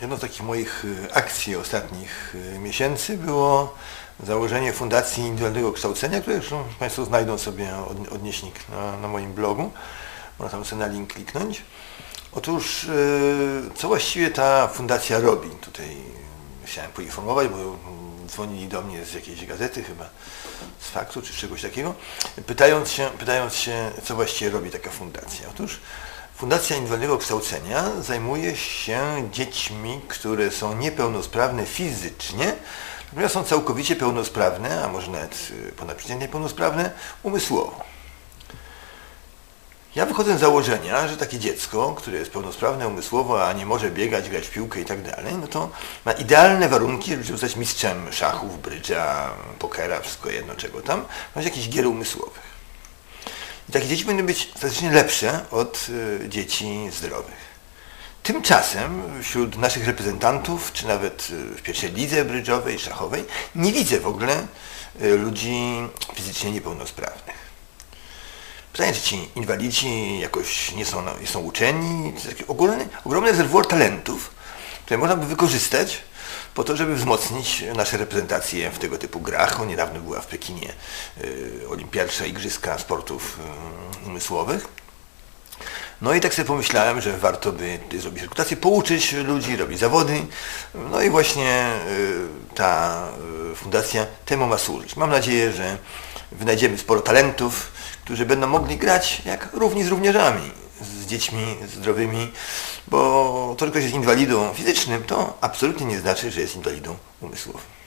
jedną z takich moich y, akcji ostatnich y, miesięcy było założenie Fundacji Indywidualnego Kształcenia, które zresztą Państwo znajdą sobie od- odnieśnik na, na moim blogu. Można tam sobie na link kliknąć. Otóż, y, co właściwie ta fundacja robi? Tutaj chciałem poinformować, bo dzwonili do mnie z jakiejś gazety chyba, z faktu czy czegoś takiego, pytając się, pytając się, co właściwie robi taka fundacja. Otóż Fundacja Indywidualnego Kształcenia zajmuje się dziećmi, które są niepełnosprawne fizycznie, natomiast są całkowicie pełnosprawne, a może nawet y, ponadprzeciętnie pełnosprawne umysłowo. Ja wychodzę z założenia, że takie dziecko, które jest pełnosprawne umysłowo, a nie może biegać, grać w piłkę i tak dalej, no to ma idealne warunki, żeby zostać mistrzem szachów, brydża, pokera, wszystko jedno czego tam, bądź jakichś gier umysłowych. I takie dzieci powinny być statystycznie lepsze od y, dzieci zdrowych. Tymczasem wśród naszych reprezentantów, czy nawet y, w pierwszej lidze brydżowej, szachowej, nie widzę w ogóle y, ludzi fizycznie niepełnosprawnych. Pytanie, czy ci inwalidzi jakoś nie są, nie są uczeni? To jest taki ogólny, ogromny rezerwuar talentów, które można by wykorzystać po to, żeby wzmocnić nasze reprezentacje w tego typu grach. O, niedawno była w Pekinie y, olimpiadsza igrzyska sportów y, umysłowych. No i tak sobie pomyślałem, że warto by zrobić rekrutację, pouczyć ludzi, robić zawody. No i właśnie y, ta y, fundacja temu ma służyć. Mam nadzieję, że wynajdziemy sporo talentów, którzy będą mogli grać jak równi z równierzami, z dziećmi zdrowymi, bo to, że ktoś jest inwalidą fizycznym, to absolutnie nie znaczy, że jest inwalidą umysłowym.